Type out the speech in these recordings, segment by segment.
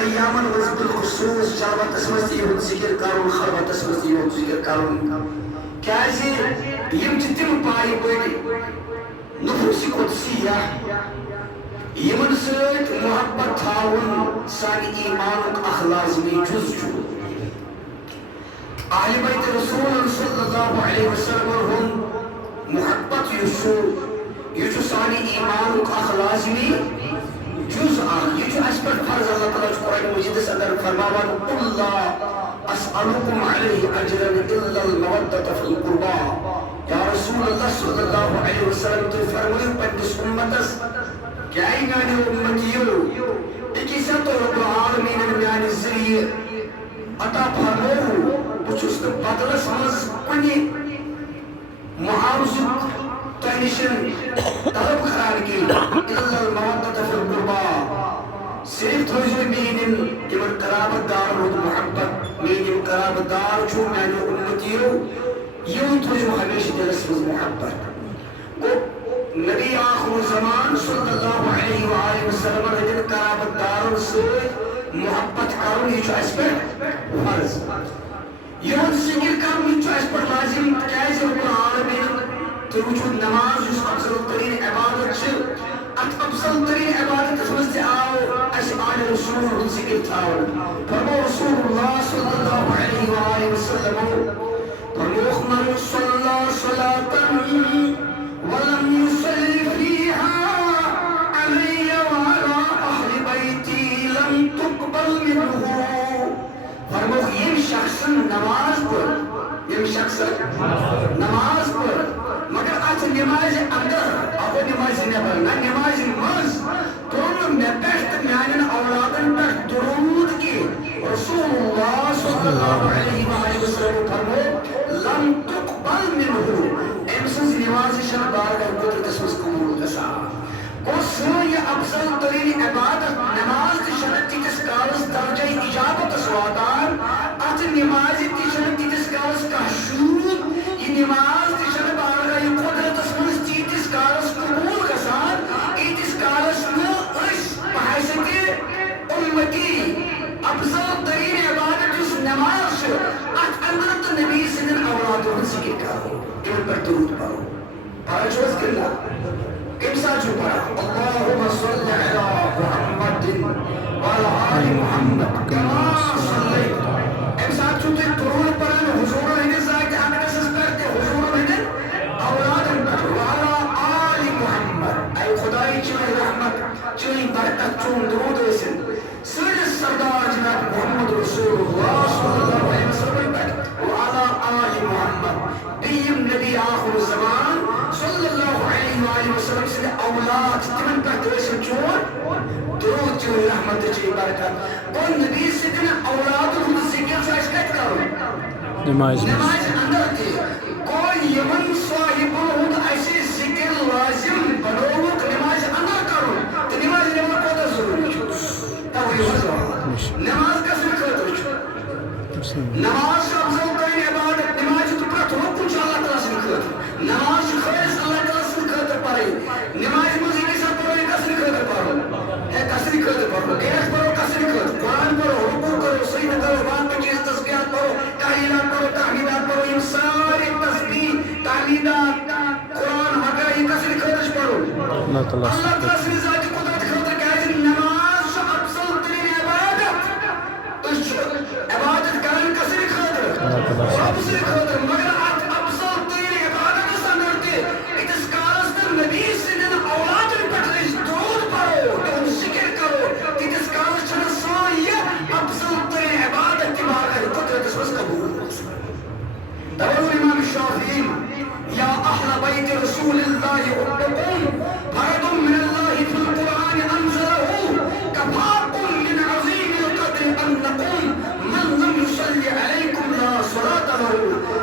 ایامن منٛز بالخصوٗص جلوتس منٛز یِہُنٛد ذِکر کرُن خلوتس منٛز یِہُنٛد ذِکر کرُن کیٛازِ یِم چھِ تِم پایہِ پٲٹھۍ نفوٗسِ قُدسیہ یِمن سۭتۍ محبت تھاوُن سانہِ ایٖمانُک اکھ لازمی جُز چھُ اہلِ بیتِ رسوٗل صلی اللہ علیہ وسلم ہُنٛد محبت یُس چھُ یہ چھُ سانہِ ایٖمانُک اکھ لازمی جُز اکھ یہ چھُ اَسہِ پٮ۪ٹھ فرض اللہ تعالیٰ چھُ قرآنِ مجیٖدس اندر فرماوان قُل لا اسألُکُم علیہ اجرا الا المودۃ فی القربی یا رسول اللہ صلی اللہ علیہ وسلم تُہۍ فرمٲیِو پننِس اُمتس کیٛاہ میانہِ اُمتِیو أکِس ہتو رۄب العالمیٖنن میانہِ ذٔریعہٕ عطا فرمووُ بہٕ چھُس نہٕ بدلس منٛز کُنہِ معاوضُک تۄہہِ نِش طلب کران کینٛہہ الا المودۃ فی القربی صرف تھٲیزیو میٲنٮ۪ن یِمن قرابت دارن ہُنٛد محبت میٲنۍ یِم قرابت دار چھُ میانیو اُمتِیو یِہُنٛد تھٲیزیو ہمیشہٕ دِلس منٛز محبت گوٚو نبی آخر الزمان صلی اللہ علیہ وآلہ وسلم ہٕنٛدٮ۪ن قرابت دارن سۭتۍ محبت کرُن یہِ چھُ اَسہِ پٮ۪ٹھ فرض یِہُنٛد ذِکر کرُن یہِ چھُ اَسہِ پٮ۪ٹھ لازم کیٛازِ رۄب العالمیٖنن تُہۍ وٕچھِو نماز یُس افضل تریٖن عبادت چھِ اتھ افضل تریٖن عبادتس منٛز تہِ آو اَسہِ آلِ رسوٗل ہُنٛد ذِکر تھاونہٕ فرموو رسول اللہ صلی اللہ علیہ وآلہ وسلم فرمووُکھ من صلی صلاة ولم يصل فيها علي وعلى أهل بيتي لم تقبل منه فرمووُکھ ییٚمۍ شخصن نماز پٔر ییٚمۍ شخصن نماز پٔر مگر اتھ نمازِ اندر اَگو نمازِ نٮ۪بر نہ نمازِ منٛز تروو نہٕ مےٚ پٮ۪ٹھ تہٕ میانٮ۪ن اولادن پٮ۪ٹھ درود کینٛہہ رسول اللہ صلی اللہ علیہ وآلہ وسلم فرموو لم تقبل منه أمۍ سٕنٛز نماز چھنہٕ بارگاہ قُدرتس منٛز قبوٗل گژھان گوٚو سٲنۍ یہِ افضل تریٖن عبادت نماز تہِ چھنہٕ تیٖتِس کالس درجے اجابتس واتان اتھ نمازِ تہِ چھنہٕ تیٖتِس کالس کانٛہہ شوٗب یہِ نماز تہِ چھنہٕ بارگاہ قُدرتس منٛز تیٖتِس کالس قبوٗل گژھان ییٖتِس کالس نہٕ أسۍ بحیثیتِ اُمتی افضل تریٖن عبادت یُس نماز چھِ اتھ اندر تہٕ نبی سٕنٛدٮ۪ن اولادن ہُنٛد ذِکر کرو تِمن پٮ۪ٹھ درود پرو پران چھِو حظ کِنہٕ نہ کمہِ ساتہٕ چھِو پران اللہُمَّ صلی علی محمد وعلی آلِ محمد کما صلیت امہِ ساتہٕ چھِو تُہۍ درود پران حضوٗرن ہٕنٛدِس ذاتِ اقدسس پٮ۪ٹھ تہِ حضوٗرن ہٕنٛدٮ۪ن اولادن پٮ۪ٹھ وعلی آلِ محمد اے خۄداے چٲنۍ رحمت چٲنۍ برکت چون درود ٲسِن سٲنِس سردار جناب محمد رسول اللہ صلی اللہ علیہ وسلم پٮ۪ٹھ وعلی آلِ محمد بیٚیہِ یِم نبی آخر الزمان صلی اللہ علیہ وآلہ وسلم سٕنٛدِ اولاد تِمن پٮ۪ٹھ ٲسِن چون درود چٲنۍ رحمت تہٕ چٲنۍ برکت گوٚو نبی سٕنٛدٮ۪ن اولادن ہُنٛد ذِکر چھُ اَسہِ کتہِ کرُن نمازِ اندر تہِ گوٚو یِمن صاحبن ہُنٛد اَسہِ ذِکر لازم بنووُکھ نمازِ اندر کرُن تہٕ نمازِ نٮ۪بر کوتاہ ضروٗری چھُ توے حظ نماز کَسٕنٛدِ خٲطرٕ چھُ نماز چھُ افضل تریٖن عبادت نماز چھُ پرٛٮ۪تھ رُکُن چھُ اللہ تعالیٰ سٕنٛدِ خٲطرٕ نماز چھُ خٲلِص اللہ تعالیٰ سٕنٛدِ خٲطرٕ پرٕنۍ نمازِ منٛز ییٚکیٛاہ ساتہٕ پرو یہِ کَسٕنٛدِ خٲطرٕ پرُن ہے کَسٕنٛدِ خٲطرٕ پرو گیس پرو کَسٕنٛدِ خٲطرٕ قرآن پرو رُکوٗع کرو سجدٕ کرو باقٕے چیٖز تسبیحات پرو تحلیٖلات پرو تحمیٖدات پرو یِم سارے تسبیح تحلیٖلات قرآن وغیرہ یہِ کَسٕنٛدِ خٲطرٕ چھُ پرُن اللہ تعالیٰ سٕنٛدِ ذاتِ قُدرت خٲطرٕ کیٛازِ نماز چھُ افضل تریٖن عبادت أسۍ چھِ عبادت کران کَسٕنٛدِ خٲطرٕ رۄب سٕنٛدِ خٲطرٕ مگر اتھ افضل تریٖن عبادتس اندر تہِ ییٖتِس کالس نہٕ نبی سٕنٛدٮ۪ن اولادن پٮ۪ٹھ أسۍ درود پرو تِہُنٛد ذِکر کرو تیٖتِس کالس چھنہٕ سٲنۍ یہِ افضل تریٖن عبادت تہِ بارگاہ قُدرتس منٛز قبوٗل گژھان توے امام شافعی یا اہل بیتِ رسول اللہ حبکم فرض من اللہ فی القرآن انزلہ کفاکم من عظیم القدر انکم من لم یصلی علیکم لا صلاۃ لہ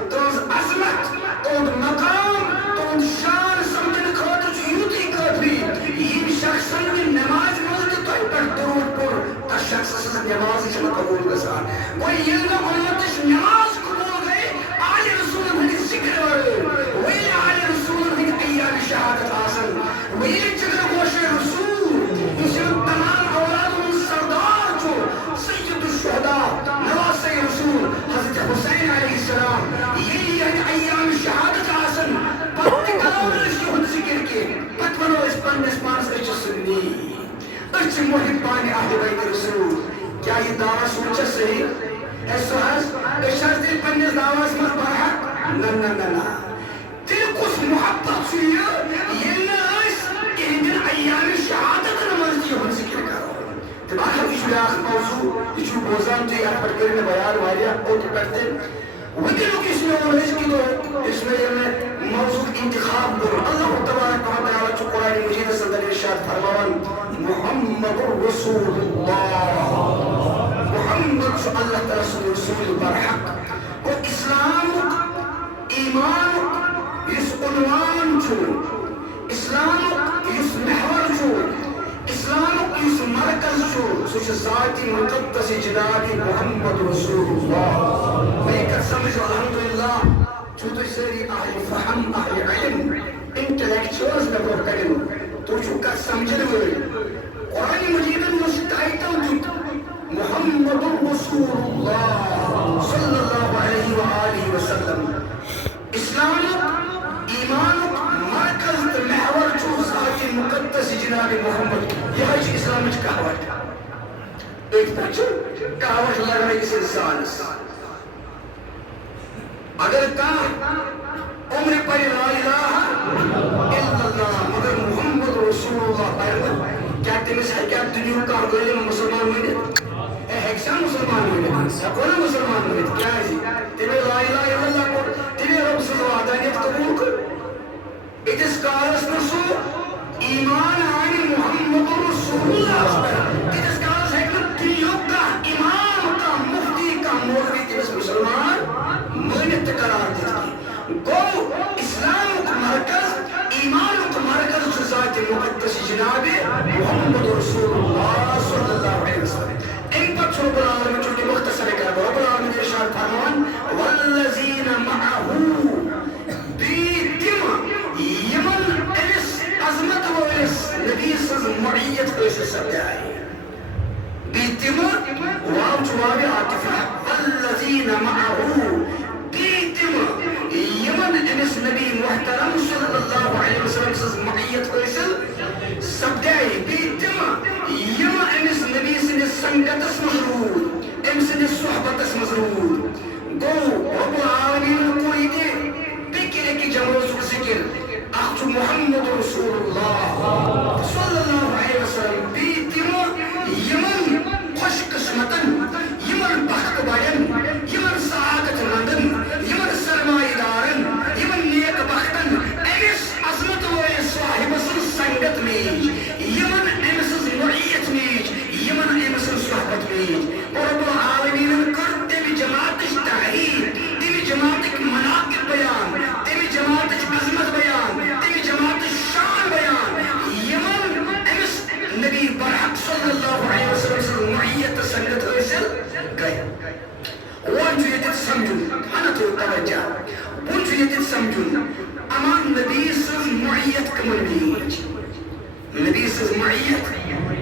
تہنٛز عظمت تہنٛد مقام تہنٛد شان سمجھنہٕ خٲطرٕ چھُ یُتُے کٲفی ییٚمۍ شخصن یہِ نمازِ منٛز تہِ تۄہہِ پٮ۪ٹھ درود پوٚر تتھ شخصس سٕنٛز نمازٕے چھنہٕ قبوٗل گژھان گوٚو ییٚلہِ نہٕ اُمتٕچ نماز قبوٗل گٔے آلِ رسوٗلن ہٕنٛدِ ذِکرِ ورٲے وۄنۍ آلِ رسوٗلن ہٕنٛدۍ ایامِ شہادت آسان وۄنۍ جگر گوشے رسوٗل یُس یِمن تمام اولادن ہُنٛد سردار چھُ کیا یہ دعویٰ سوچا صحیح ایسو حس اشار دل پنیز دعویٰ اسمت برحق نا دل کس محبت سویا یہ ناس کہ دل ایام شہادت نماز کی ہم ذکر کرو تباہ اس آخر موضوع یہ بوزان تھی آپ پر کرنے بیان والی آپ کو کرتے وکلوں کی اس میں ورز کی دو اس میں موضوع انتخاب دو اللہ تبارک و تعالی چو قرآن مجید صدر ارشاد فرمان محمد رسول اللہ محمد شو اللہ تعالی رسول برحق و اسلام ایمان اس عنوان چھو اسلام اس محور چھو اسلام اس مرکز چھو سوچ ذاتی مقدس جنابی محمد رسول اللہ میں کر سمجھو الحمدللہ چھو تو سری اہل فہم اہل علم انٹلیکچوز میں پر کریں تو چھو کر سمجھنے ہوئے قرآن مجید مستعیتوں دیتا محمد رسول اللہ صلی اللہ علیہ وآلہ وسلم اسلام ایمان مرکز محور چھو ذات مقدس جناب محمد یہ ہے اسلام کی کہاوت ایک پچھو کہاوت لگ رہا ہے اس انسان اگر کہا عمر پر لا الہ الا اللہ مگر محمد رسول اللہ پر کیا تمہیں ہے کیا دنیا کا غیر مسلمان ہوئے ایکسان مسلمان ہوئے کون مسلمان ہوئے کیا ہے جی تمہیں لا الہ الا اللہ کو تمہیں رب سے وعدانیت قبول کر اتس کارس نسو ایمان آنی محمد رسول اللہ اتس کارس ہے کہ دیو کا امام کا مفتی کا مولوی تمہیں مسلمان منت قرار دیتی گو اسلام کا مرکز ایمان کا مرکز ذات مقدس جناب محمد رسول اللہ صلی اللہ علیہ وسلم ان پر چھوڑ العالمین چھوٹی مختصر کر رب العالمین ارشاد فرمان والذین معہو بیتم یمن انس عظمت و انس نبی سز معیت پیش سکتے آئی بیتم واو چوابی عاطفہ والذین معہو بیتم یمن انس نبی محترم صلی اللہ علیہ وسلم سز معیت پیش سکتے آئی بیتم یمن انس نبی سز سنگتس مضرور ام سز صحبتس مضرور گو رب العالمین کوئی دے بکر کی جمعوز ذکر اخت محمد رسول اللہ صلی اللہ علیہ وسلم بیتم یمن خوش قسمتن یمن بخت بائن یمن سعادت مندن یمن سرمائی دارن یمن نیک بختن ایس عظمت و صاحب سنگت میج یمن ایمسز معیت میج یمن ایمسز صحبت میج اور رب العالمین کرتے بھی جماعتش تحریر تیوی جماعتک مناقب بیان تیوی جماعتش عظمت بیان تیوی جماعتش شان بیان یمن ایمس نبی برحق صلی اللہ علیہ وسلم سے معیت سنگت حاصل گئے وانچو یہ دل سمجھن ہانا تو توجہ وانچو یہ دل سمجھن امان نبی سز معیت کمن بیج نبی سز معیت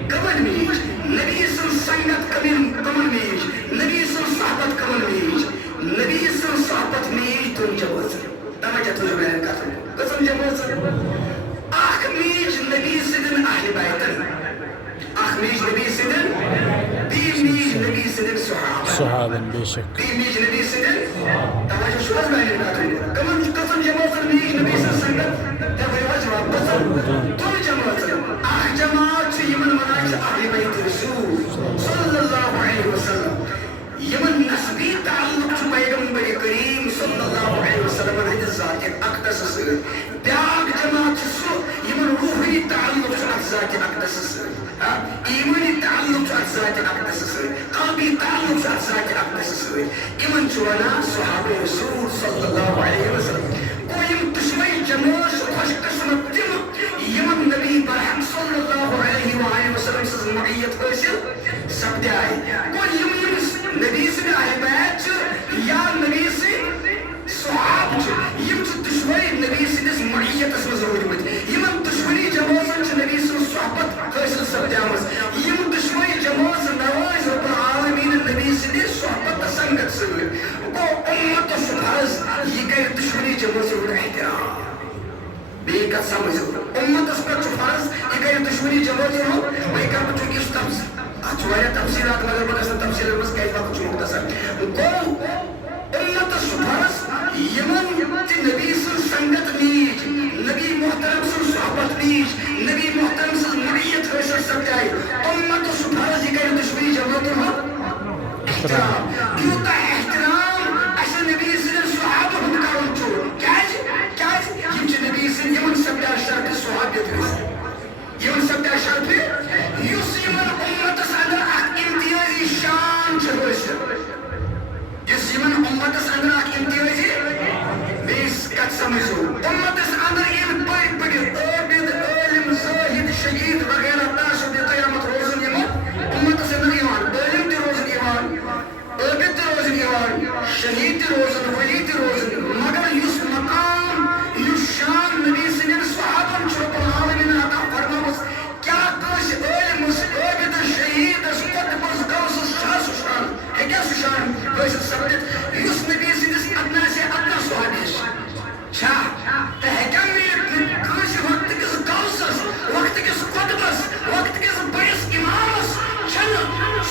کمن بیج نبی سز سنگت کمن بیج نبی سز صحبت کمن بیج نبی سز صحبت میج تم جواز توجہ تجھے بیان کرتا ہوں قسم جواز آخ میج نبی سدن اہل بیتن آخ میج نبی سدن بی میج نبی سدن صحابن بے شک بی میج نبی سدن توجہ شواز بیان کرتا ہوں کمن قسم جواز میج نبی سدن سنگت توجہ جواب قسم تم جواز آخ جماعت سے یمن مناج اہل بیت رسول صلی اللہ علیہ وسلم یمن نسبی تعلق چھو پیغمبر کریم صلی اللہ علیہ وسلم ہند ذات اقدس سے بیاگ جماعت سو یمن روحی تعلق چھو ذات اقدس سے ایمانی تعلق چھو ذات اقدس سے قلبی تعلق چھو ذات اقدس سے یمن چھوانا صحابہ رسول صلی اللہ علیہ وسلم کو یم تشوی جموش خوش قسمت تم یمن نبی برحق صلی اللہ علیہ وآلہ وسلم سے معیت حاصل سب دے آئی کو یم نبی سے اہل بیت یا نبی سے صحاب یم دشوری نبی سے دس معیت اس مضرور مت یم دشوری جمازن چھ نبی سے صحبت حاصل سپدامس یم دشوری جماز نواز رب العالمین نبی سے دس صحبت سنگت سے کو امت سبحز یہ گئے دشوری جماز احترام بے کا سمجھ امت اس پر فرض یہ گئے دشوری جماز ہو میں کہا بچوں کی استفز اتوائیت تفصیلات مگر بہت تفصیل مز کئی وقت مختصر گو امت فرض یمن تی نبی سن سنگت نیج نبی محترم سن صحبت نیج نبی محترم سن معیت حاصل سپدائی امت فرض یہ کئی دشمنی جماعت ہو احترام کیوتا احترام اصل نبی سن صحابہ ہم کرن چھو کیاز یم چھ نبی سن یمن سپدار شرط صحابیت حاصل یمن سپدار شرط یس یمن امت اندر اخ امتیازی شان چھ حاصل یس یمن امت اندر اخ امتیازی بیس کت سمجھو امت اندر یم پڑھ پڑھ عابد عالم زاہد شہید وغیرہ تاسو بھی قیامت روزن یمن امت اندر ایمان عالم تی روزن ایمان عابد تی روزن ایمان شہید تی روزن ولی تی روزن مگر یس مقام یس شان نبی سنین صحابن چھوپن عالمین عطا فرماوس کیا کس عالم عابد شہید قطبس غوث شاہ شان ہے کیا شان حاصل سپدت یس نبی سنس ادنا سے ادنا صحابیش چھا تہکم کس وقت کس غوثس وقت کس قطبس وقت کس بڑس امامس چھن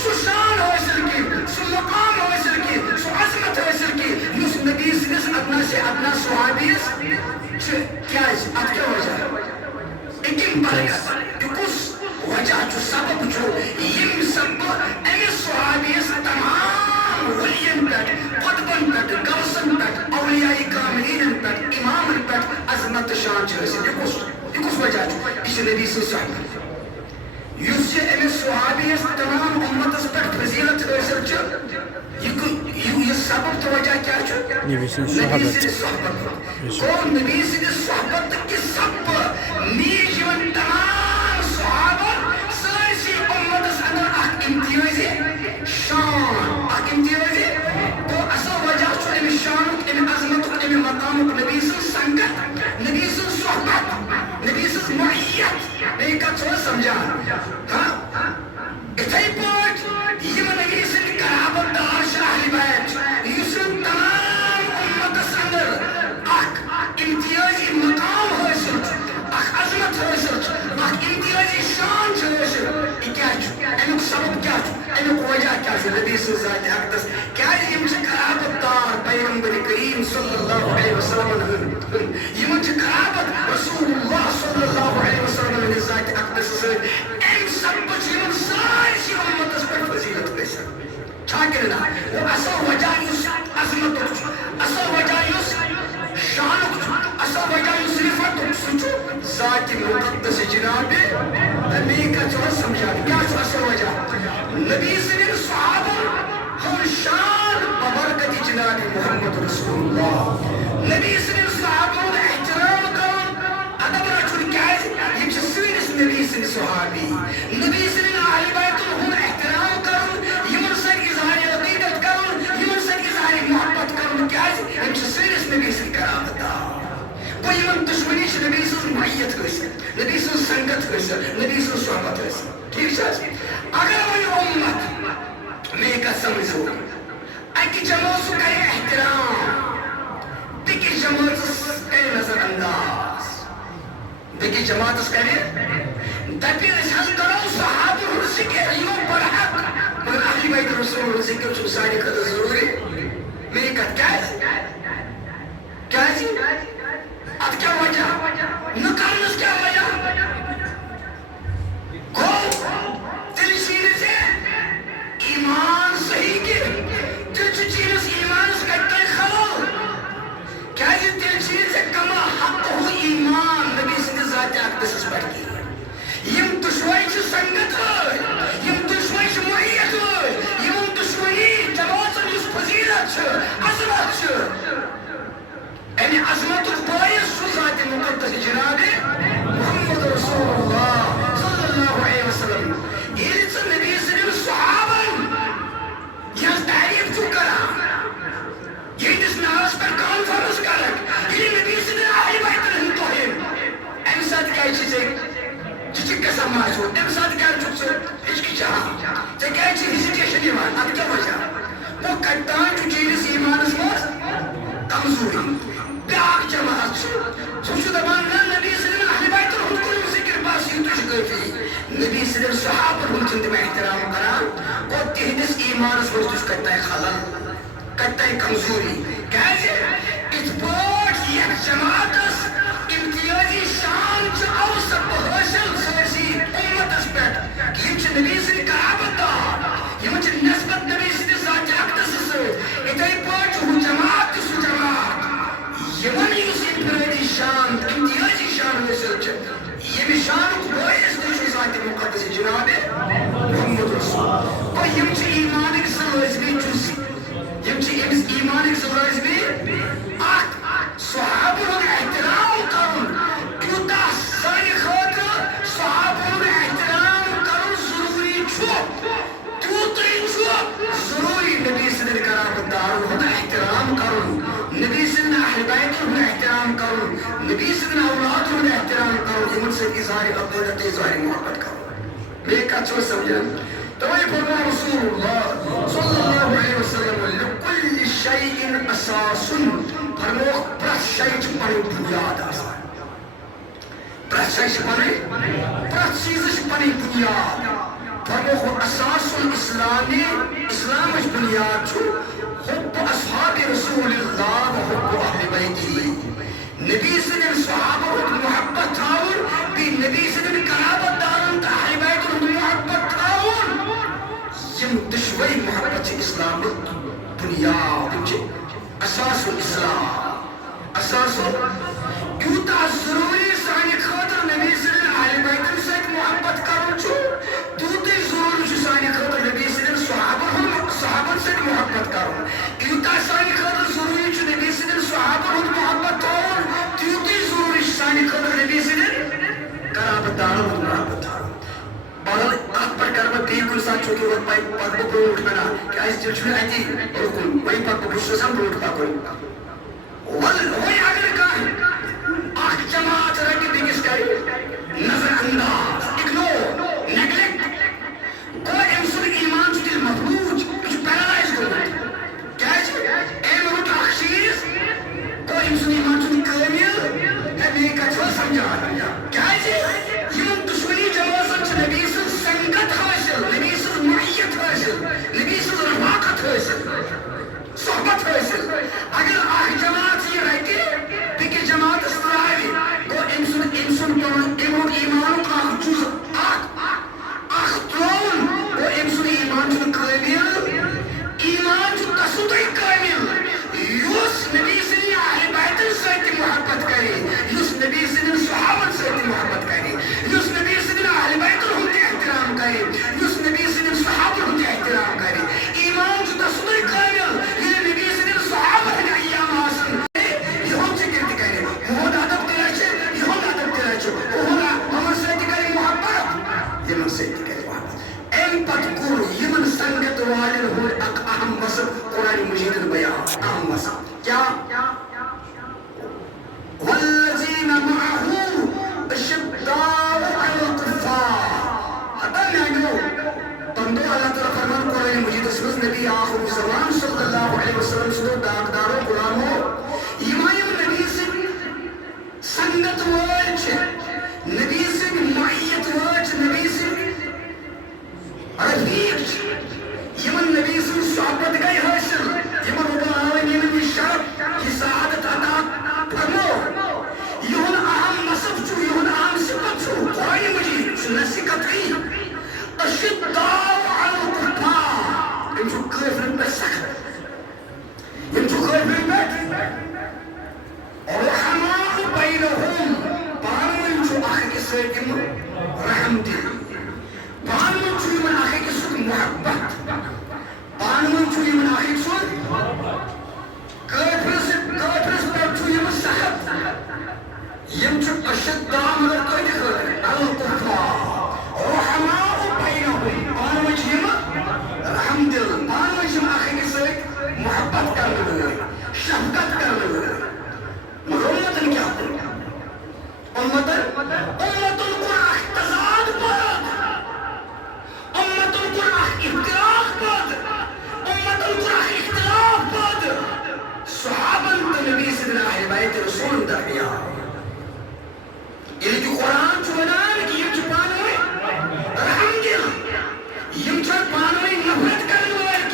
سو شان حاصل کی سو مقام حاصل کی سو عظمت حاصل کی یس نبی سنس ادنا سے ادنا صحابیس کیا ات کیا وجہ اکیم برکت کس وجہ جو سبب جو یم سبب امیس صحابیس تمام ولین پٹ قطبن پٹ غوثن پٹ اولیاء کاملین پٹ امامن پٹ عظمت شان حاصل یہ کس وجہ جو یہ نبی سے صحابہ یس یہ امیس صحابیس تمام امتس پٹ فضیلت حاصل یہ سبب تو وجہ کیا چھو نبی سے صحبت کو نبی سے صحبت کی سب نیج یمن تمام صحابہ سارسی امتس اندر اخ امتیازی شان اخ امتیازی تو اصل وجہ چھو امی شانک امی عظمتک امی مقامک نبی سے سنگت نبی سے صحبت نبی سے معیت میں کت سو سمجھا ہاں اتھائی پوٹ یمن نبی سے قرابت دار شاہی بیت یسن تمام امتس اندر اخ امتیازی مقام حاصل اخ عظمت حاصل اخ امتیازی شان حاصل یہ کیا چھو امیک سبب کیا چھو امیک وجہ کیا چھو نبی سے ذات اقدس کیا یم چھ قرابت دار پیغمبر کریم صلی اللہ علیہ وسلم یم چھ قرابت رسول اللہ صلی اللہ علیہ وسلم ذات اقدس سے ام سبب یم سارسی امتس پر فضیلت پیسر چھا کرنا وہ اصل وجہ یس عظمت اصل وجہ یس شانک اصل وجہ یس رفت سچو ذات مقدس جناب نبی کا جو سمجھا کیا اصل وجہ نبی سے صحابہ ہم شان ببرکت جناب محمد رسول اللہ نبی سے صحابہ احترام کرن ادب رچن کیا یہ سینس نبی سے صحابی نبی سے اہل بیت ہم احترام کرن یمن سے اظہار عقیدت کرن یمن سے اظہار محبت کرن کیا یہ سینس نبی سے کرامت وہ یمن دشمنی سے نبی سے معیت حاصل نبی سے سنگت حاصل نبی سے صحبت حاصل ٹھیک ہے اگر وہ امت میں کا سمجھو اکی جماعت کا احترام دیکھی جماعت کا نظر انداز دیکھی جماعت کا دبی رسال کرو صحابہ ذکر یوں پر حق مگر اہل بیت رسول ذکر چھو ساری قدر ضروری میری کہت کیا ہے کیا ہے اب کیا وجہ نکالنس کیا وجہ کو دل سینے سے ایمان صحیح کے دل چیز ایمان سے کٹے خلال کیا یہ دل سینے سے کما حق ہو ایمان نبی سے ذات اقدس پر کی یم دشوائی سے سنگت ہوئی یم دشوائی سے معیت ہوئی یم دشوائی جماعت سے اس فضیلت سے عظمت سے یعنی عظمت باعث سو ذات مقدس جناب محمد رسول اللہ صلی اللہ علیہ وسلم یہ سے نبی صلی صحابہ یہ تعریف جو کرا یہ جس ناس پر کانفرنس کرک یہ نبی صلی اہل بیت رہنتوہم ایم ساتھ کیا چیزیں جسے قسم ماجو ایم ساتھ کیا چکسے ہچکی چاہا تے کیا چیز ہزیٹیشن ایمان اب کیا وجہ وہ کٹان جو چیز ایمان اس موز کمزوری بیاق جماعت سوچو دبان نبی صلی اللہ علیہ بیت رہنتوہم ذکر باسی توش گئی نبی صلی اللہ صحابہ ہم چند میں احترام کرا ایمانس مجھ کتائی خلل کتائی کمزوری کیسے اس پوٹ یک جماعتس امتیازی شان چھ اوسط حاصل سرسی امتس پیٹ کہ یم چھ نبی سن قرابت دار یم چھ نسبت نبی سن ذات اقدس سر اتائی پوٹ ہو جماعت سو جماعت یمن یوس انفرادی شان امتیازی شان حاصل چھ یم شان باعث چھ ذات مقدس جناب محمد رسول اور یم چھ ایمانک سلازمی جز یم چھ امس ایمانک سلازمی صحابہ ہن احترام کرن کیوتا سانی خاطر صحابہ ہن احترام کرن ضروری چھو تیوتری چھو ضروری نبی صدر قرابت دارن ہن احترام کرن نبی صدر اہل بیت ہن احترام کرن نبی صدر اولاد ہن احترام کرن یمن سے اظہار عقیدت اظہار محبت کرن میں کچھ سمجھن تو یہ فرما رسول اللہ صلی اللہ علیہ وسلم لکل شیء اساس فرمو پرت شیء چھ پنن بنیاد آسان پرت شیء چھ پرت چیز چھ پنن بنیاد فرمو اساس الاسلامی اسلام چھ بنیاد چھ حب اصحاب رسول اللہ و حب اہل بیتہ نبی صدر صحابہ محبت تھاون بھی نبی صدر قرابت دارن تا اہل بیت محبت تھاون یم دشوئی محبت چھ اسلام بنیاد چھ اساس الاسلام اساس کیوتا ضروری سانی خاطر نبی صلی اللہ علیہ وسلم سے محبت کرن چھو تیوتی ضروری چھو سانی خاطر نبی صلی اللہ صحابہ سے محبت کرن کیوتا سانی خاطر ضروری چھو نبی صلی اللہ صحابہ محبت کرن تیوتی ضروری چھو سانی خاطر نبی صلی اللہ قرابت دارن محبت کرن بہرحال آپ پر کربت بھی کل ساتھ چونکہ وقت پائی پاک بکر اٹھنا کہ آئیس دل چھوڑے آئی تھی رکن وہی پاک بکر سوزم روٹ پاکن وہی اگر کہا آخ جماعت رہی بگس کری نظر انداز اگنور نیگلیکٹ کوئی امسل ایمان چو دل مفلوج کچھ پیرالائز کرو کیا ہے ایم روٹ آخ چیز کوئی امسل ایمان چو دل کامیل ہے میں کچھو سمجھا کیا ہے یہ دشمنی جماعت چھ نبی صلی سنگت حاصل نبی صلی معیت حاصل نبی صلی رفاقت حاصل صحبت حاصل اگر آخ جماعت یہ رہتی بکی جماعت استرائی گو انسان ایمان آخ جز آخ ترون گو انسان ایمان چھ کامیل ایمان چھ تسوطی کامیل یوس نبی صلی اہل بیت سیتی محبت کری یوس نبی صلی صحابت سیتی محبت کری یوس نبی صلی اہل بیت ہمتے احترام کری یوس نبی صلی صحابت ہمتے احترام کری ایمان چھ تسوطی کامیل یہ نبی صلی صحابت کے ایام حاصل یہ ہم سے کرتی کری محمد عدب کرے چھے یہ ہم عدب کرے چھے ہمر سیتی کری محبت یہ من سیتی کری محبت این پت کور یمن سنگت والن ہون اک اہم مصر قرآن مجید بیان اہم مصر کیا والذین معہو اشداء علی الکفار حتی ناگو بندو اللہ تعالیٰ فرمان قرآن مجید سوز نبی آخر زمان صلی اللہ علیہ وسلم صدر داکدارو غلامو ایمایم نبی سے سنگت واچ نبی سے معیت واچ نبی سے رفیق یمن نبی سے صحبت گئی حاصل یمن ربا آوین یمن شرف کی سعادت عطا فرمو یہن اہم نصف چھو یہن اہم صفت چھو قرآن مجید سنسی قطعی اشداء علی الکفار یم چھو کافرن پر سخت یم چھو کافرن پر رحمان بینہم پانوین چھو آخر کے ساتھ یم رحم دل پانوین چھو یمن آخر کے ساتھ محبت پانوین چھو یمن آخر کے ساتھ کافرس پر چھو یمن سخت یم چھو اشداء علی الکفار رحمان بینہم پانوین چھو یمن رحم دل پانوین چھو آخر کے ساتھ محبت کرنے شفقت کرنے امتن کیا امتن قرآن تضاد پاد امتن قرآن اختلاف پاد امتن قرآن اختلاف پاد صحابن نبی صلی اللہ علیہ بیت رسول دریا یہ جو قرآن چونان کی یہ جو پانوئی رحم دل یہ جو پانوئی نفرت کرنے والے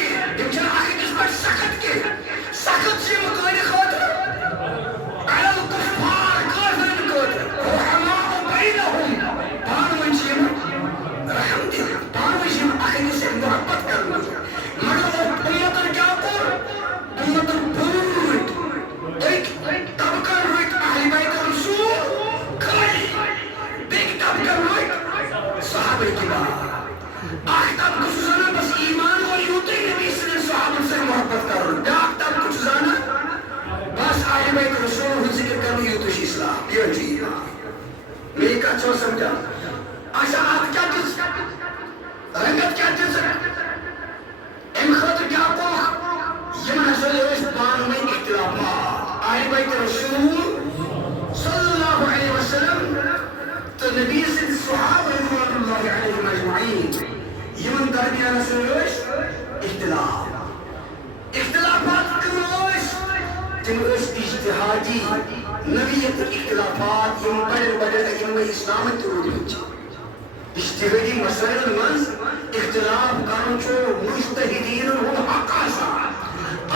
بیت رسول صلی اللہ علیہ وسلم تو نبی صلی صحابہ رضوان اللہ علیہم اجمعین یمن درمیان ٲسۍ اختلافات کم تم اجتہادی نبیت اختلافات یم بڑے ائمہ اسلام ترومت اجتہادی مسائل من اختلاف کرن مجتہدین ہند حق آسان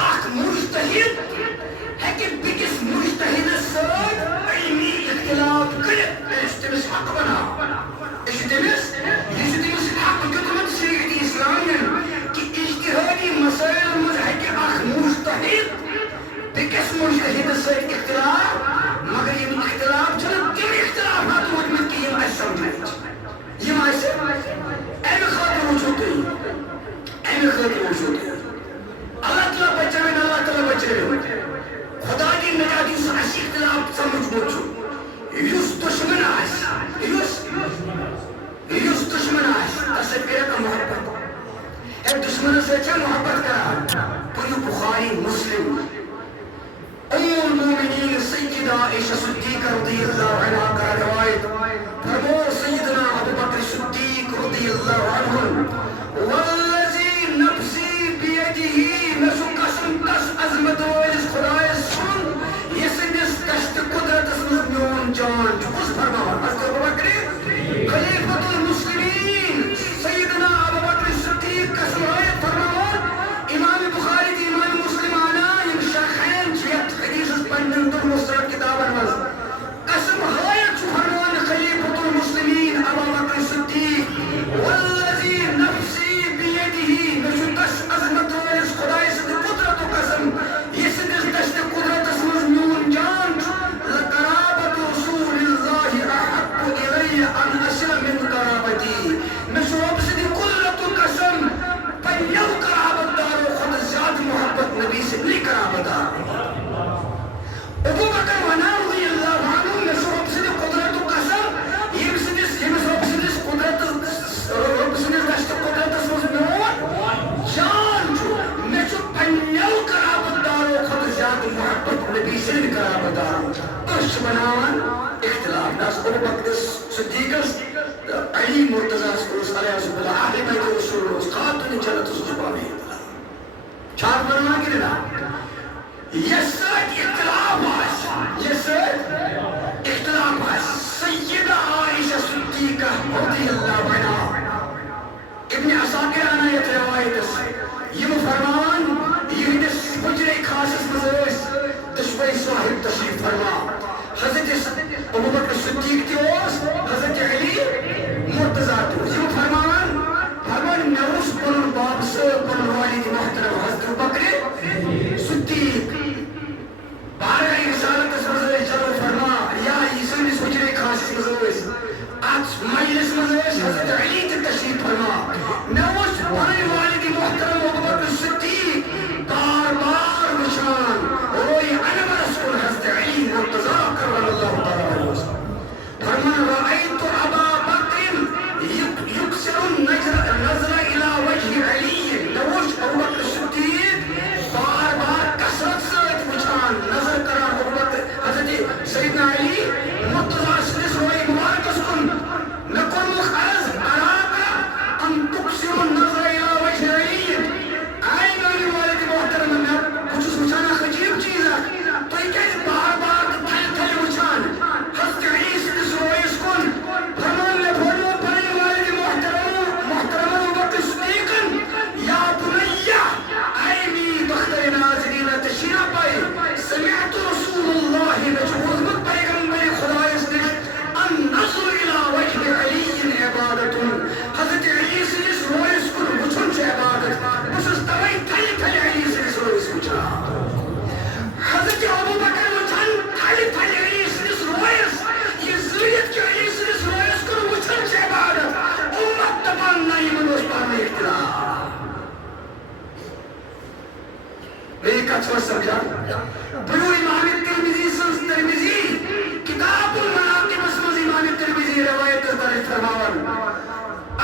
اخ مجتہد ہیکہ بیکس مجتہدس سۭتۍ علمی اختلاف کٔرِتھ تٔمِس حق بناو تٔمِس حق دیُتمُت شریعت اسلامین کہ اجتہادی مسائل من ہیکہ اخ مجتہد بیکس مجتہدس سۭتۍ اختلاف مگر یم اختلاف چھنہٕ تِم اختلافات روٗدمٕتۍ کہ یم اسہِ سمجھٲنۍ یم اسہِ امہِ خٲطرٕ وٕچھو تُہۍ اللہ تعالیٰ بچٲوِن خدا دی نجات یُس اسہِ اختلاف سمجھمُت چھُ یُس دشمن آسہِ یُس دشمن آسہِ تس سۭتۍ کٔرِو کانٛہہ محبت ہے دشمنس سۭتۍ چھا محبت کران پٔرِو بخاری مسلم ام المومنین سیدہ عائشہ صدیقہ رضی اللہ عنہا کا روایت فرمو سیدنا ابوبکر صدیق رضی اللہ عنہ والذی نفسی بیدہ میں چھُ قسم تس عظمت وٲلِس خۄدایس سُنٛد یسٕنٛدِس دشت قدرتس منٛز میون جان چھُ کُس فرماوان حضرت ابوبکر خلیفۃ المسلمین سیدنا ابوبکر صدیق قسم آیت فرماوان امام بخاری تہٕ امام مسلم انان یم شیخین چھِ یتھ حدیثس پننٮ۪ن دۄن مسترد کتابن منٛز قسم ہٲیِتھ چھُ فرماوان خلیفۃ المسلمین ابوبکر صدیق والذی نفسی بیدہ مےٚ چھُ تس عظمت وٲلِس خۄداے سٕنٛدِ قدرتُک قسم یسٕنٛدِس دشت قدرتس منٛز میون جان چھُ لقرابت رسول اللہ احب الی ان اصل من قرابتی مےٚ چھُ رۄب سٕنٛدِ قدرتُک قسم پننیو قرابت دارو کھۄتہٕ زیادٕ محبت نبی سٕنٛدی قرابت دار ابو بکر ونان رضی اللہ عنہ مےٚ چھُ رۄب سٕنٛدِ قدرتُک قسم ییٚمِس رۄب سٕنٛدِس دشت قدرتس منٛز میون جان چھُ مےٚ چھُ پننیو قرابت دارو کھۄتہٕ زیادٕ محبت نبی سٕنٛدۍ قرابت دارن أسۍ چھِ بناوان اختلاف نہ ابو بکر صدیقس علی مرتضیٰ اوس علیہ الصلوۃ اہل بیت رسول اوس خاتون جنت اوس جبابی چھا بناوان کِنہٕ نہ یس سۭتۍ اختلاف آسہِ سیدہ عائشہ صدیقہ رضی اللہ عنہا ابن عساکر انان یتھ روایتس یم فرمان یہندس حجرے خاصس منٛز ٲسۍ دۄشوے صاحب تشریف فرما حضرت ابوبکر صدیق تہِ اوس حضرت علی مرتضیٰ تہِ اوس یم فرمان مےٚ اوس پنُن باب صٲب پنُن والد محترم حضرت ابوبکر صدیق بارگاہ رسالتس منٛز ٲسۍ جلوٕ فرما یا یہِ سٲنِس حجرے خاصس منٛز ٲسۍ اتھ مجلس منٛز ٲسۍ حضرت علی تہِ تشریف فرما مےٚ اوس پنٕنۍ والد محترم ابوبکر صدیق بار بار وٕچھان روی انورس کُن حضرت علی مرتضیٰ کرم اللہ تعالیٰ علیہ وسلم فرمان رأیت ابا بکر یکسر النظر الی وجہ علی مےٚ وٕچھ ابوبکر صدیق بار بار کثرت سۭتۍ وٕچھان نظر کران ابوبکر حضرت سیدنا علی مرتضیٰ سٕنٛدِس روی مبارکس کُن مےٚ کوٚرمُکھ عرض اراک ان تکسر النظر الی وجہ علی آے میٛانہِ والد محترم بہٕ چھُس وٕچھان اکھ عجیٖب چیٖز اکھ تُہۍ کیٛازِ بار بار تہٕ تھلہِ تھلہِ وٕچھان حضرت علی سٕنٛدِس رویس کُن فرمان مےٚ فرمو پنٕنۍ والد محترم ابوبکر صدیقن یا بنیہ آے میٛٲنۍ دختر ناظریٖنہ ژےٚ چھِی نا پاے سمعت رسول اللہ مےٚ چھُ بوٗزمُت پیغمبرِ خۄدایس نِش النظر الی وجہ علی عبادت حضرت علی سٕنٛدِس رویس کُن وٕچھُن چھُ عبادت بہٕ چھُس توے تھلہِ تھلہِ علی سٕنٛدِس رویس وٕچھان حضرت ابوبکر وٕچھان تھلہِ تھلہِ علی سٕنٛدِس رویس یہِ زٲنِتھ کہِ علی سٕنٛدِس رویس کُن وٕچھُن چھُ عبادت اُمت دپان نہ یِمن اوس پانہٕ اختلاف میری کتھ چھُوا سمجھان پٔرِو امام ترمذی سٕنٛز ترمذی کتاب المناقبس منٛز امام ترمذی روایتس درج فرماوان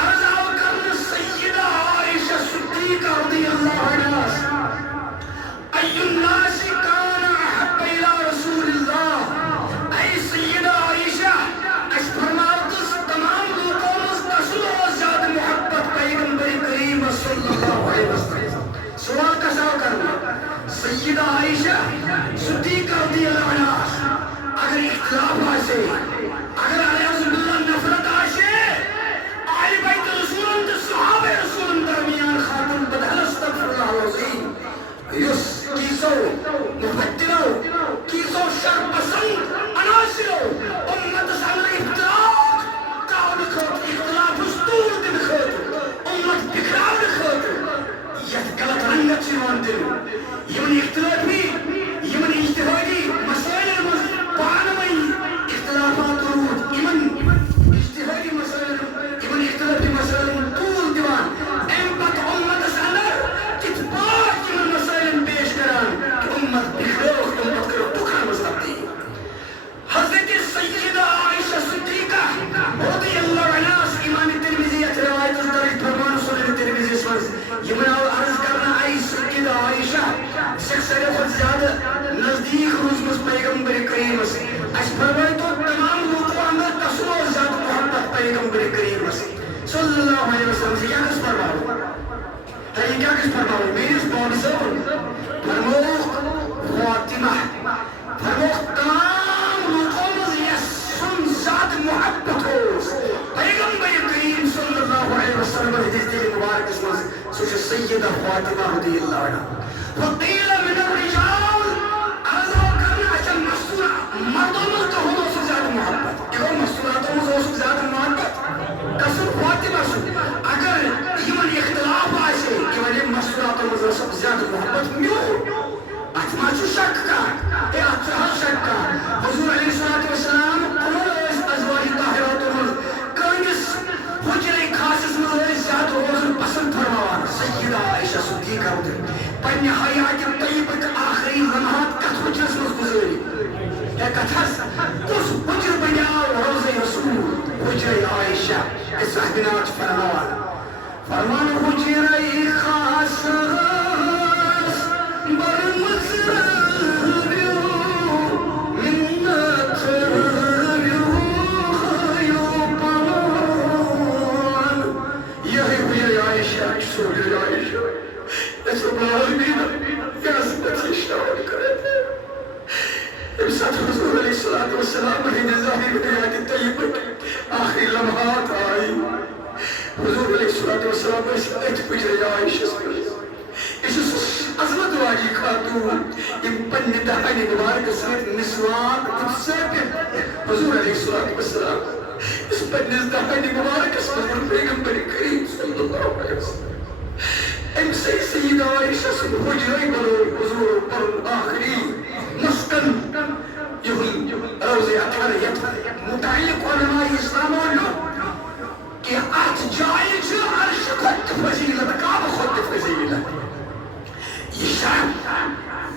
عرض آو کرنہٕ سیدہ عائشہ صدیقہ رضی اللہ عنہاس ای الناس کان احب الی رسول جوان دل یمن اختلافی یمن اجتہادی مسائل پانوی اختلافات رود یمن اجتہادی مسائل یمن اختلافی مسائل طول دیوان ام پت امت اندر کت پاک یمن مسائل پیش کران کہ امت بخلوق امت کرو دکھان مستقی حضرت سیدہ عائشہ صدیقہ رضی اللہ عنہ امام ترمذی روایت درج فرمان سنن ترمذی اس یمن عرض کرنا آئی سیدہ عائشہ سارے کھت زیادہ نزدیک روزمس پیغمبر کریم اس فرمائے تو تمام لوگوں اندر کسو زیادہ محبت پیغمبر کریم صلی اللہ علیہ وسلم سے کیا کس فرماؤ ہے کیا کس فرماؤ میرے بون زون فرمو فاطمہ فرمو تمام لوگوں میں سن ذات محبت ہو پیغمبر کریم صلی اللہ علیہ وسلم حدیث دل مبارک اس میں سوچ سیدہ فاطمہ رضی اللہ عنہ وقیل من الرجال عرضہ کرنا اچھا مستورہ مردوں میں تو ہو سے زیادہ محبت کیوں مستوراتوں میں ہو سے زیادہ محبت قسم فاطمہ سے اگر یمن اختلاف آئے کہ وجہ مستوراتوں میں سب زیادہ محبت میوں اتما چھو شک کا اے اتما شک کا حضور علیہ السلام کلوز ازواج طاہرات میں کانس حجر خاصس میں زیادہ روزن پسند فرماوان سیدہ عائشہ صدیقہ رضی پنہ حیات طیبہ آخری لمحات کت حجرس میں گزاری اے کتھس اس حجر بنیاو روز رسول حجر عائشہ اس صحبنات فرماوان فرمان حجر خاص آخری لمحات آئی حضور علیہ السلام ایت پجر عائشہ عظمت واجی خاتون یم پنہ دہنی مبارک سمیت نسوان متسابق حضور علیہ السلام اس پنہ دہنی مبارک سمیت پیغمبر کریم صلی اللہ علیہ وسلم ام سے سیدہ عائشہ سے حجرائی بلو حضور پر آخری مسکن یہن روز اطہریت متعلق علماء اسلام والو کہ ات جائے جو عرش خود فضیلت کعب خود فضیلت یہ شام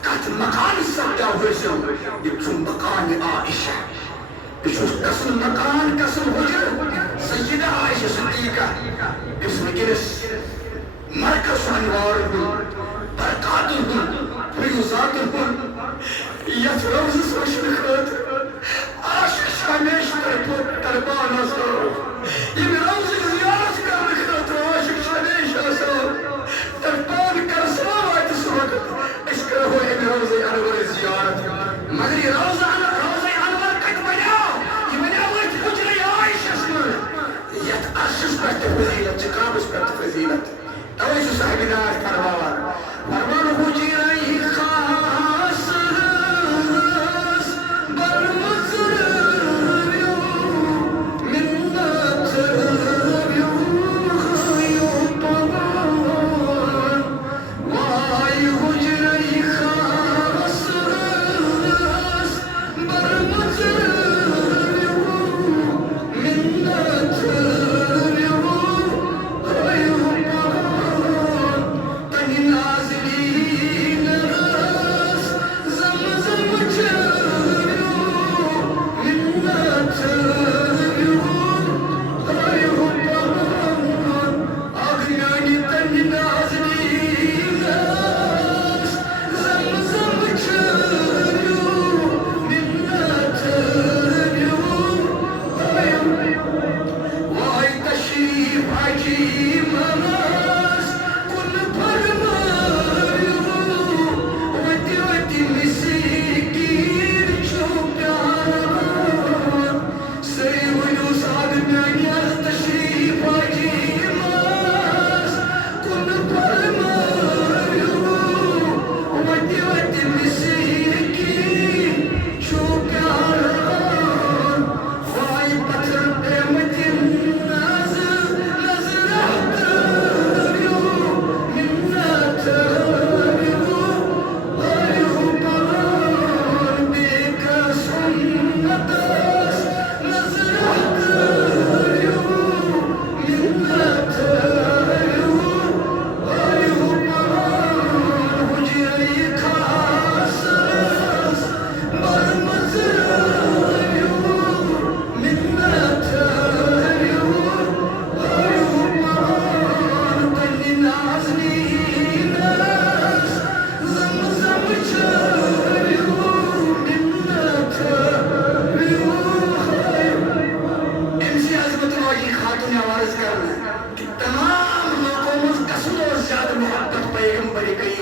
کت مکان سبتا ہوئے یہ چون مکان عائشہ یہ قسم مکان قسم حجر سیدہ عائشہ صدیقہ اس میں گرس مرکز انوار برکات فیوزات یت روز سوشن خاطر عاشق شامیش تربان آسان یہ روز زیارت کرنے خاطر عاشق شامیش آسان تربان کرسنا وقت اس وقت اس کا ہوئے روز انور زیارت مگر یہ روز انور کت بنیا یہ بنیا وقت حجر عائشہ اسم یت عرشش پرت فضیلت چکابش پرت فضیلت توجہ صاحبینات فرمان حجرائی خاص بر مزرمیو من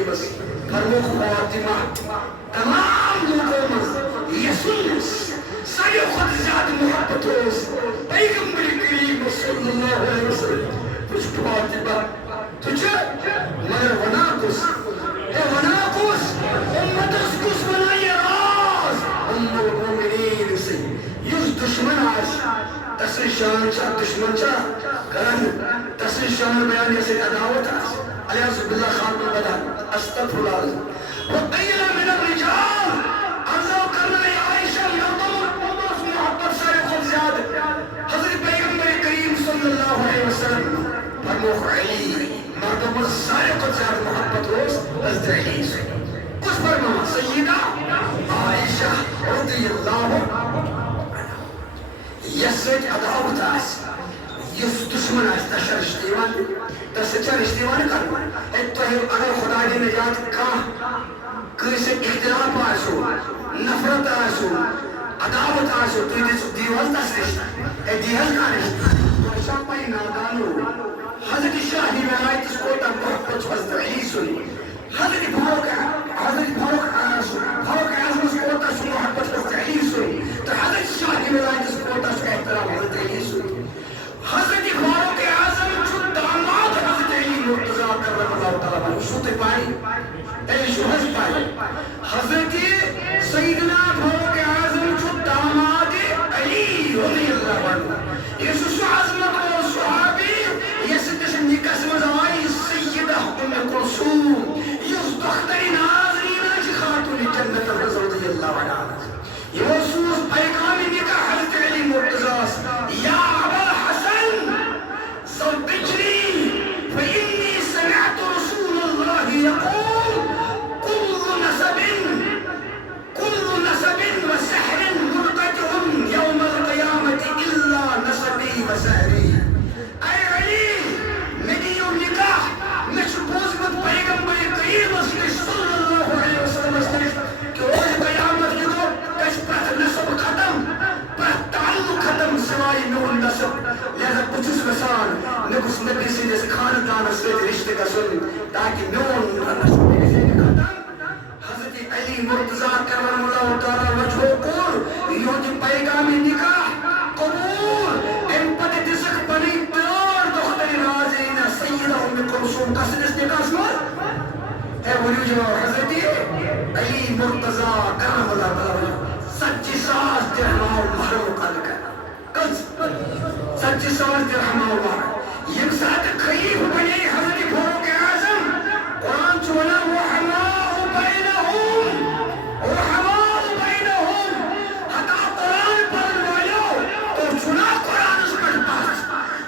بس فرمو فاطمہ تمام لوگوں میں یسوس ساری خود زیادہ محبت ہوس پیغمبر کریم صلی اللہ علیہ وسلم کچھ فاطمہ تجھے مگر وناکس وناکس امتس کس ونائی راز المؤمنین سے یس دشمن آش تسری شان چا دشمن چا کرن تسری شان بیان جیسے عداوت آش علیہ صلی اللہ خاتم بدان استغفر اللہ وقیل من الرجال عرضو کرنا یا عائشہ یوم امس محبت سارے خود زیادہ حضرت پیغمبر کریم صلی اللہ علیہ وسلم فرموخ علی مردم سارے خود زیادہ محبت روز حضرت علی سے کچھ فرما سیدہ عائشہ رضی اللہ یسج عداوت آس یس دشمن آس تشا رشتیوان تسچا رشتیوان کر اتوہی اگر خدا نے نجات کھا کسی اختلاف آسو نفرت آسو عداوت آسو تو یہ دیوال تس رشتہ دیوال کا رشتہ تو شاپائی نادانو حضرت شاہی ولایت اس کو تا محبت حضرت علی سنی حضرت فاروق آسو فاروق آسو اس کو تا سو محبت حضرت علی سنی تو حضرت شاہی ولایت اس کو تا سو احترام حضرت علی سنی حضرت فاروق اعظم جو داماد حضرت علی مرتضی کرم اللہ تعالیٰ بھائی شوتے پائی اے شوہز پائی حضرت سیدنا فاروق اعظم جو داماد علی رضی اللہ عنہ یہ سو عظمت و صحابی یہ ستشن نکس مزائی سیدہ ام کلثوم یہ دختری ناظرین جی خاتون جنت رضی اللہ عنہ یہ سوز پیغام نکاح حضرت علی مرتضی یا بجري فإني سمعت رسول الله يقول كل نسب وسحر مرتجع يوم القيامة إلا نسبي وسحري أي علي مدي يوم نكاح نشبوز من پیغمبر کریم صلی اللہ علیہ وسلم کہ روز قیامت کی دو کس پر نسب ختم پر تعلق ختم سوائے نون نسب لہذا پچھس وسان نکس نبی سے جیسے خاندان اسویت رشتے کا سن تاکہ نون نسب نبی ختم حضرت علی مرتضی کرم اللہ تعالیٰ وجہ کور یہ جو پیغامی نکاح قبول امپت دسک بنی دار دختر نازین سیدہ ام کلثوم قصد اس نکاح سمال اے ولی جو حضرت علی مرتضی کرم اللہ تعالیٰ سچی ساز درہمہ محرم قد کرنا سچی ساز درہمہ محرم یم ساتھ خلیف بنی حضرت فاروق اعظم قرآن چونا رحماء بینہم حتی قرآن پر والو تو چنا قرآن اس پر پاس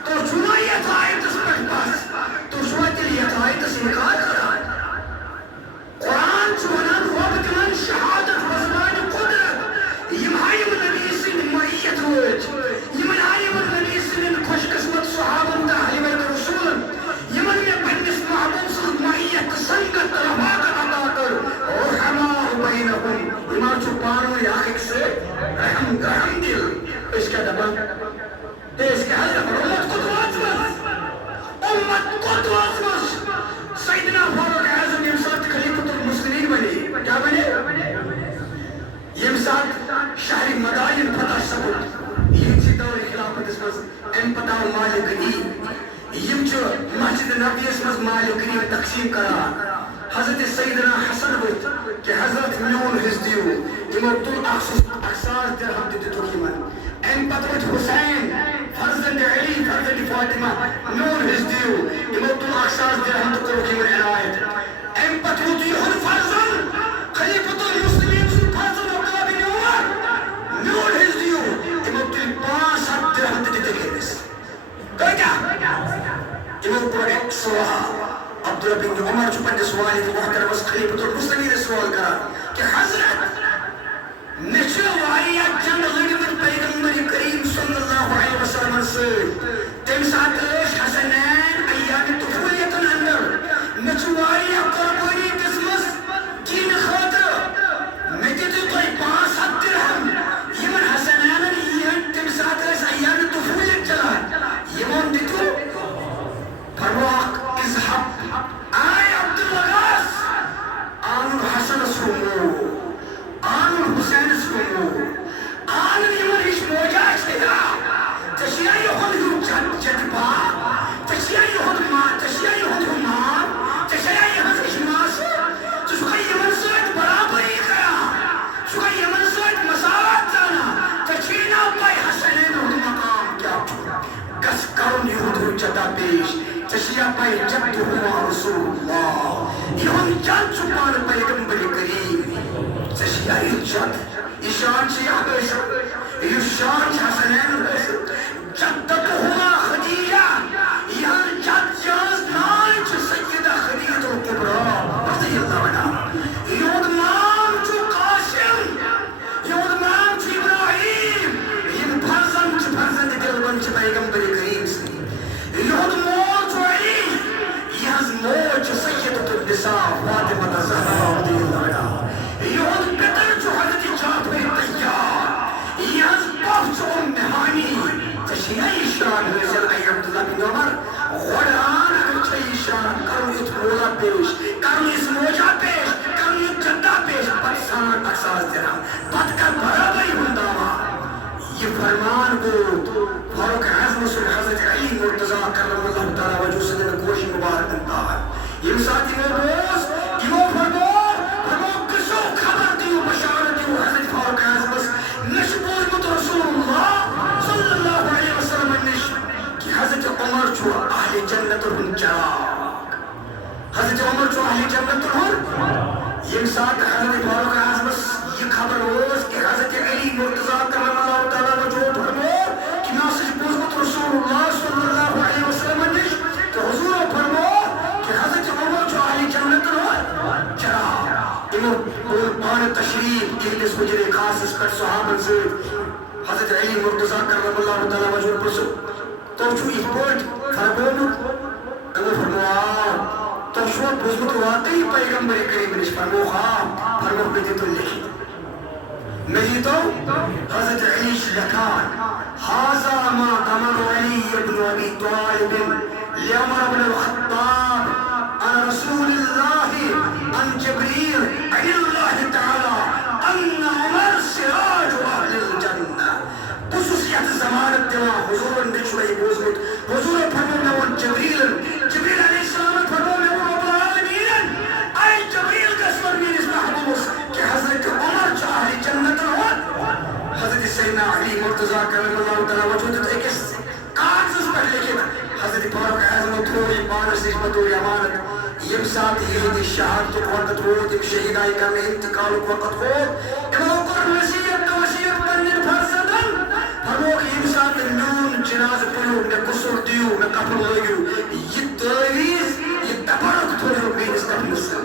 تو چنا یہ آیت اس پر پاس تو سوچ یہ آیت اس انکار کرا قرآن چونا وقت من شہادت وزمان قدرت یمہایم نبی سن معیت ہوئے یمن آئیم نبی سن خوش قسمت صحابہ دا حلیمت رسول یمن میں پندس محبوب سن معیت سنگت رفاقت عطا کر رحماء بینہم امام چو پانو یاخک سے رحم دل اس کا دبان اس کا حضرت امت قدوات مس سیدنا فاروق اعظم یمسات خلیفۃ المسلمین بنی کیا بنے یمسات شہر مدائن فتح سبت یہ سی دور خلافت اس مز امپتاو مالک دی یم چو مسجد نبی اس مز مالک دی تقسیم کرا حضرت سیدنا حسن بت کہ حضرت میون حزدیو امرتو اقصاص درہم دیتی تقیمن امپتوت حسین فرزند علی فرزند فاطمہ میون حزدیو امرتو اقصاص درہم تقیمن عنایت امپتوت یہن فرزند خلیفۃ المسلمین سن فرزند عبداللہ بن عمر میون حزدیو امرتو 5 درہم دیتی تقیمس کہتا امرتو ایک سوہا عبداللہ بن عمر جو پندے سوالی کی محترم اس خلیفۃ المسلمین سوال کرا کہ حضرت نچو آئیہ جنگ غنیمت پیغمبر کریم صلی اللہ علیہ وسلم سے تم ساتھ حسنین ایام طفولیتن اندر نچو آئیہ قربانی قسمس دین خاطر میں دیتے کوئی 5 درہم یمن حسنین یہ تم ساتھ ایام طفولیت چلا یمن دیتو فرواق اذهب آئے عبداللغاس جد چپان پیغمبر کریم تشیائی جد ایشان شیعہ بیشت ایشان حسنین بیشت جدتهما خدیجہ یہاں جد جاز نائچ سیدہ خدیجہ الکبرى رضی اللہ عنہ یود مام چو قاسم یود مام چو ابراہیم یہ فرزند دل بن چو پیغمبر کریم سے یود موت و علی یہاں موت چو سیدہ النساء فاطمہ الزہرا رضی اللہ عنہ یود پتر چو حضرت جعفر طیار یہاں پف چو ام ہانی تشیعی شان حضرت عبداللہ بن عمر غران اگر چاہی شان کرو ات مولا پیش کرو اس موجہ پیش کرو ات جدہ پیش پاکستان اکساس دینا پت کر برابری ہنداما یہ فرمان کو فاروق اعظم سے حضرت علی مرتضی کرم اللہ تعالی وجہ سے گوش مبارک انتا ہے یہ مساتی موز یہ فرمو کسو خبر دیو بشارت دیو حضرت فاروق اعظم نشبوز مت رسول اللہ صلی اللہ علیہ وسلم نش کہ حضرت عمر چھو اہل جنت ہن چراغ حضرت عمر چھو اہل جنت ہن یہ ساتھ حضرت فاروق اعظم یہ خبر ہوز کہ حضرت علی مرتضی کرم اللہ تعالی وجہ فرمو کہ ناسج بوزمت رسول اللہ صلی اللہ علیہ وسلم نش کہ حضور فرمو کہ حضرت عمر چھو اہل جنت ہن چراغ انہوں قربان تشریف اہلس وجر خاص اس پر صحابہ سے حضرت علی مرتضی کرم اللہ تعالی وجہ پرسو تو چھو اس پوٹ فرمومت انہوں فرموا تو شو بزمت واقعی پیغمبر کریم نش فرمو خواب فرمو بدی تو لکھی مجھے تو حضرت علی شلکان حاضا ما قمر علی ابن ابی طالب لعمر بن الخطاب عن رسول اللہ عن جبریل عن اللہ تعالی ان عمر سراج اہل الجنہ خصوصیت زمانت دیوا حضور نشوئی بوزمت حضور فرمو نوان جبریل علیہ السلام فرمو نوان رب العالمین اے جبریل قسمر مین اس محبوس کہ حضرت عمر چاہی جنت روان حضرت سیدنا علی مرتضی کرم اللہ تعالی وجودت ایک اس کاغذ پر لیکن حضرت فاروق اعظم تھوڑی پانس نسبت امانت یم ساتھ یہ شہادت وقت ہو یم شہیدائی کا میں انتقال وقت ہو امو قر وسیعت پنن فرزندن ہمو یم ساتھ نون جناز پڑھو میں قصر دیو میں قبر لگیو یہ تعویز یہ تبرک تھوڑی بینس قبل سے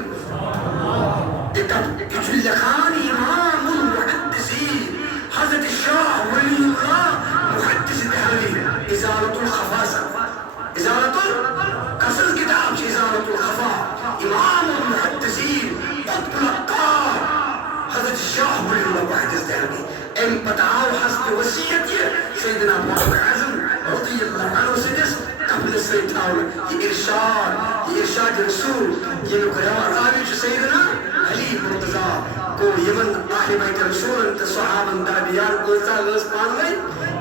اجل خان امام المحدثین حضرت شاہ ولی اللہ محدث دہلی ازالت الخفاصہ ازالت قصص کتاب ازالت الخفا امام المحدثین قطب العطار حضرت شاہ ولی اللہ محدث دہلی ام پتاو حسب وسیعت سیدنا فاروق اعظم رضی اللہ عنہ سدس قبل سیدھاؤن یہ ارشاد رسول یہ نکرہ راوی سیدنا علی مرتضی کو یمن اہل بیت رسول صحابہ درمیان گزا گز پانوئی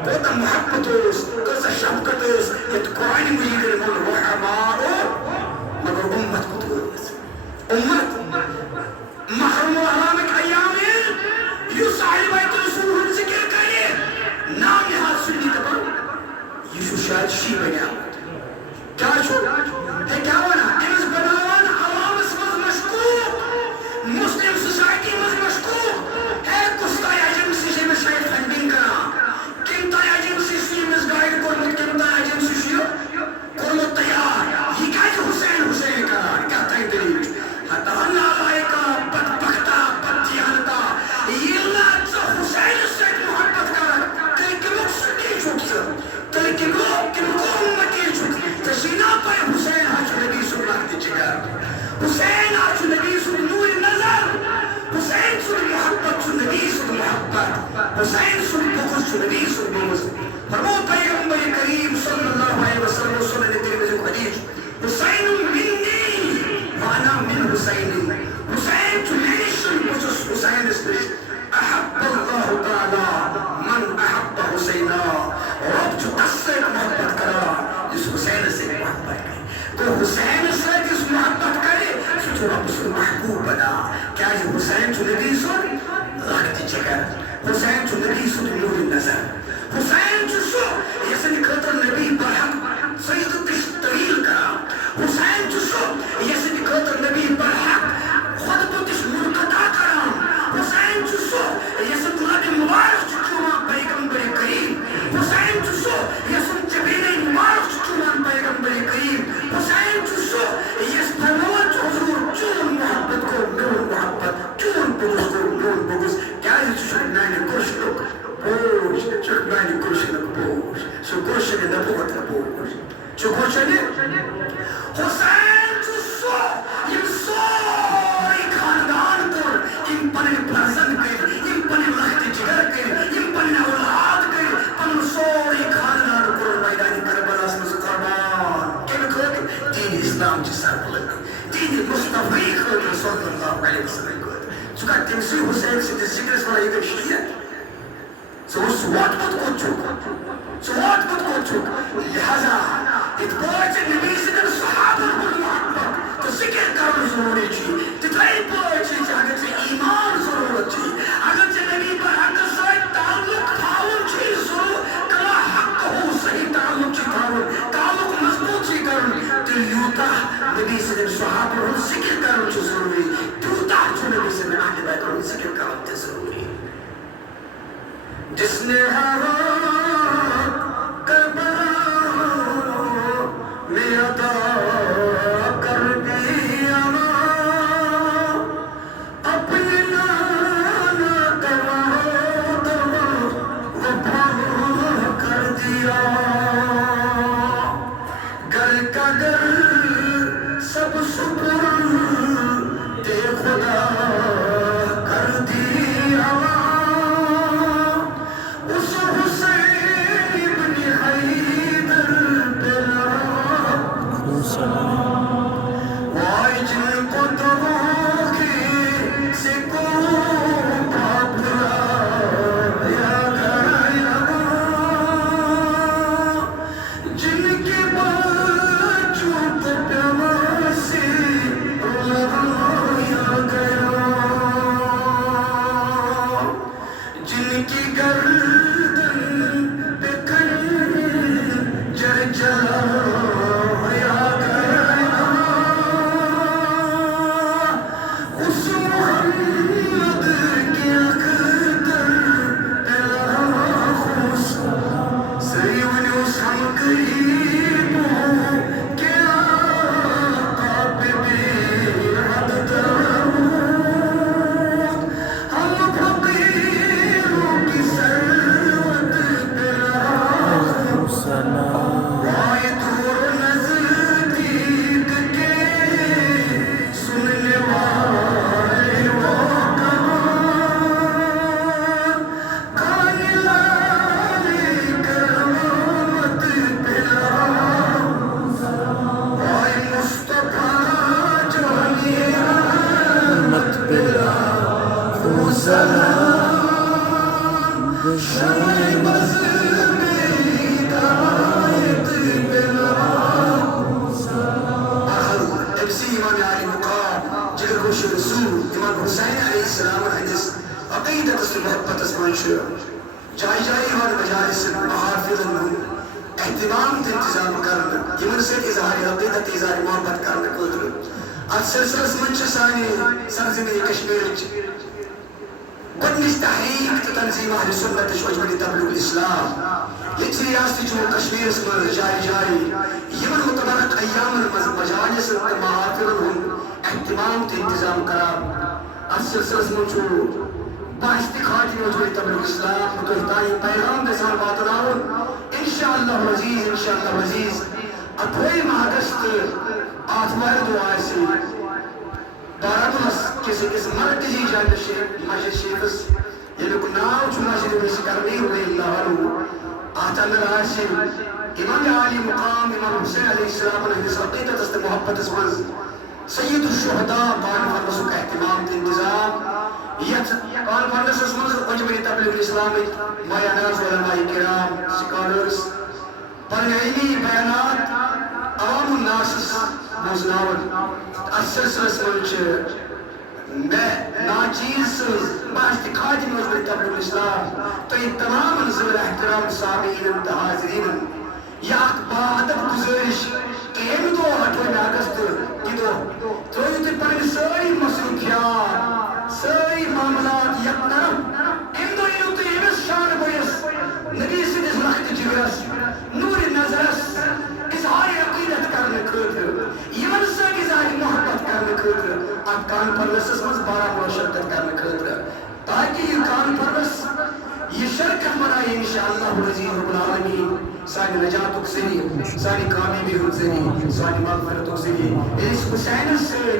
کوتا محبت ہوس کوتا شفقت ہوس یہ قرآن مجید من رحماء مگر امت کو دوس امت محرم و حرامک ایامین یو اہل بیت رسول ہم ذکر کرے نام نہاد سنی تبر یسو شاید شی بنیا کیا شو ہے کیا ہونا انس بناوان عوام اسمز مشکوک مسلم سوسائٹی مز مشکوک ہے کستا ایجنسی سے میں شاید فنڈنگ کرا کنتا ایجنسی سے میں گائیڈ کرمت کنتا ایجنسی سے کرمت تیار یہ کیا جو حسین کرا کیا تائی دلیل حتی اللہ آئے کا بدبختا بدیانتا یہ اللہ سے حسین سے محبت کرا کئی کلوک سکی چھوٹ سے کئی کلوک امتی چھوٹ تشینا پر حسین حج نبی صلی اللہ علیہ وسلم حسین حج نبی صلی نور نظر حسین صلی محبت صلی نبی صلی محبت حسین صلی بغض صلی نبی صلی بغض فرمو پیغمبر کریم صلی اللہ علیہ وسلم صلی اللہ علیہ وسلم حسین منی وانا من حسین حسین تو نیشن بجس حسین اسمش احب اللہ تعالی من احب حسینا رب جو قصر محبت کرا جس حسین سے محبت کرے کو حسین سے جس محبت کرے تو رب اس کو محبوب بنا کیا یہ حسین تو نبی سن رکھتی چکر حسین تو نبی سن نور نظر حسین تو سو یہ سن خطر نبی برحق سید طویل کرا حسین تو سو یہ سن خطر نبی برحق صلی اللہ علیہ وسلم کو چکا تمسی حسین سے ذکر سنا یہ شریعت سو سوات مت کو چک لہذا اتباع نبی صلی صحابہ محمد تو ذکر کرنا ضروری چی تتائی پوچی اگر سے ایمان ضرورت چی اگر سے نبی پر حق سے تعلق تھاون چی ضرور کلا حق ہو صحیح تعلق چی تعلق مضبوط چی کرن تو یوتا نبی صلی صحابہ ذکر کرنا چی ضروری یوتا چو نبی صلی اہل بیت ذکر کرنا ضروری جس نے اہتمام تے انتظام کرنا یمن سے اظہار عقیدت اظہار محبت کرنا خاطر ات سلسلس من سانی سرزمین کشمیر گۄڈنِچ تحریک تو تنظیم اہل سنت وجمعیت تبلیغ الاسلام یہ ریاست جموں کشمیر من جائے جائے یمن متبرک ایام مجالس تو محافل اہتمام تے انتظام کران ات سلسلس من باشتی خاطی وجمعیت تبلیغ الاسلام متحدائی پیغام دسان باتناون انشاءاللہ عزیز اتویم اگست آتوار دعائے سے بارابلس کسی مرکزی جانب مسجد شیخس یعنی کو ناو چو مسجد ویسی کرنی رضی اللہ عنہ آتامر آسی امام عالی مقام امام حسین علیہ السلام علیہ سقیتت است محبت اسمز سید الشہداء قائم فرمسو کا اہتمام تے انتظام قائم فرمس اسمز وجمعیت تبلیغ الاسلامی بیانات علماء کرام سکالرز پرعلمی بیانات عوام الناس موزناون السلسلس منچ میں ناچیز باشتی خادم وجمعیت تبلیغ الاسلام تو یہ تمام ذوال احترام سامعین حاضرین یا ادب گزارش ایم دو ہٹویں اگست یہ دو تو یہ پنن ساری مصروفیات ساری معاملات یک طرف ام دو یہ تو امس شان بویس نبی سندس لخت جگرس نور نظرس اظہار عقیدت کرنے خاطر یمن سۭتۍ اظہار محبت کرنے خاطر ات کان پرلسس مز بارہمولہ شرکت کرنے خاطر تاکہ یہ کان پرلس یہ شرکت بنائے انشاءاللہ العزیز رب العالمین سانی نجاتک ذریعہ سانی کامیابی ہن ذریعہ سانی مغفرتک ذریعہ اس حسین سے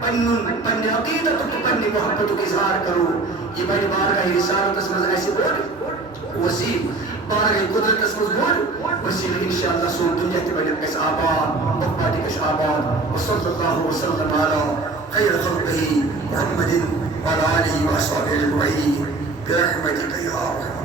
پنی عقیدت تو پنی محبت کا اظہار کرو یہ بڑی بارگاہ رسالت اس مز ایسی بڑھ وسیع بارگاہ قدرت اس مز بڑھ وسیع انشاءاللہ سون دنیا تی بڑی کس آباد بخباتی کش آباد وصلی اللہ وسلم علی خير خلقه محمد وعلى آله وأصحابه أجمعين برحمتك يا أرحم